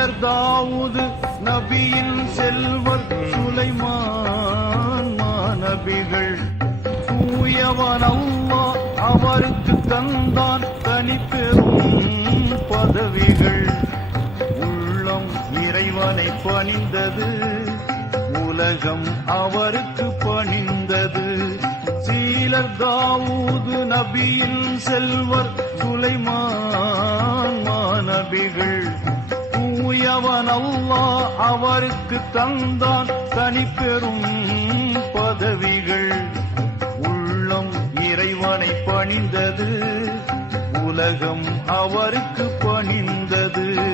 தாவூது நபியின் செல்வர் சுலைமான் மாநபிகள் தூயவன் அல்லாஹ் அவருக்கு தந்தான் தனிப்பெரும் பதவிகள். உள்ளம் இறைவனை பணிந்தது உலகம் அவருக்கு பணிந்தது. சீலர் தாவூது நபியின் செல்வர் சுலைமான் மாநபிகள் தூயவன் அல்லாஹ் அவருக்கு தந்தான் தனிப்பெரும் பதவிகள். உள்ளம் இறைவனை பணிந்தது உலகம் அவருக்கு பணிந்தது.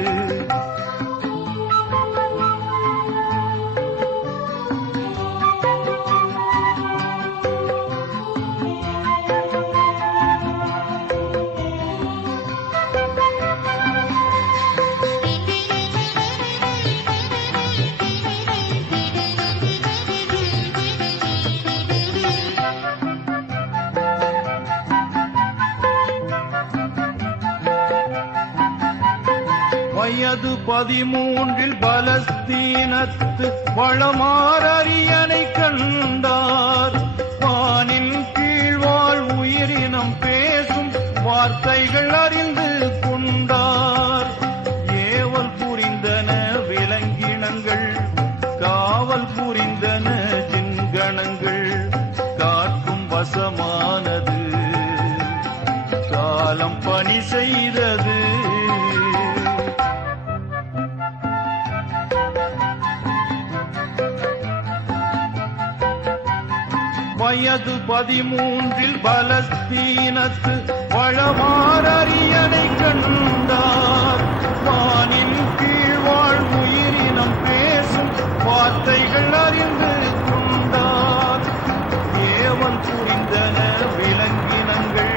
வயது பதிமூன்றில் பலஸ்தீனத்து வளமாறரியனை வயது பதிமூன்றில் பலஸ்தீனத்து வளமாறரியனை கண்டார். வானின் கீழ்வாழ் உயிரினம் பேசும் வார்த்தைகள் அறிந்து கொண்டார். ஏவல் புரிந்தன விலங்கினங்கள்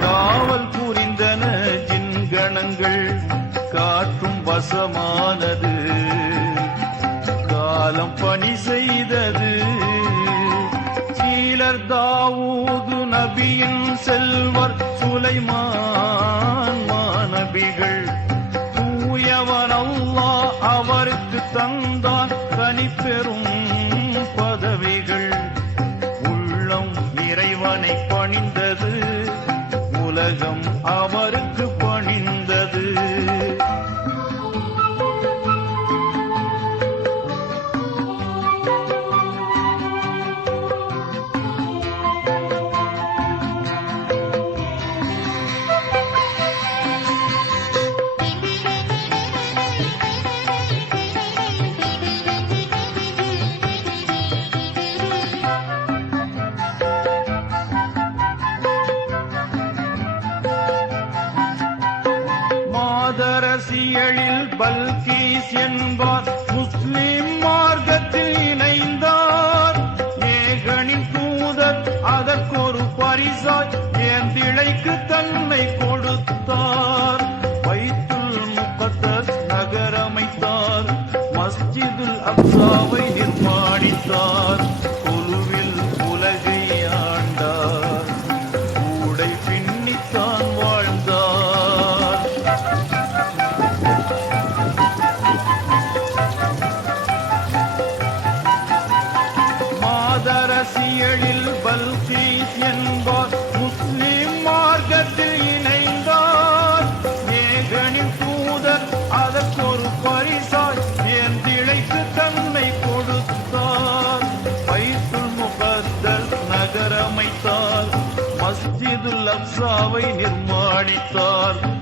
காவல் புரிந்தன ஜின்கணங்கள் காற்றும் வசமானது. காலம் பணி செய் செல்வர் சுலைமான் மாணவிகள். தூயவன் அல்லா அவருக்கு தந்தான் தனிப்பெரும் பதவிகள். உள்ளம் இறைவனை பணிந்தது. பல்கீஸ் என்பார். முஸ்லிம் மார்க்கத்தில் இணைந்தார். ஏகனின் தூதர் அதற்கொரு பரிசாய் ஏந்திழைக்கு தன்னை கொடுத்தார். வைத்துள் முகத்தஸ் நகரமைத்தார். மஸ்ஜிதுல் அப்சாவை மஸ்ஜிதுல் அப்சாவை நிர்மாணித்தார்.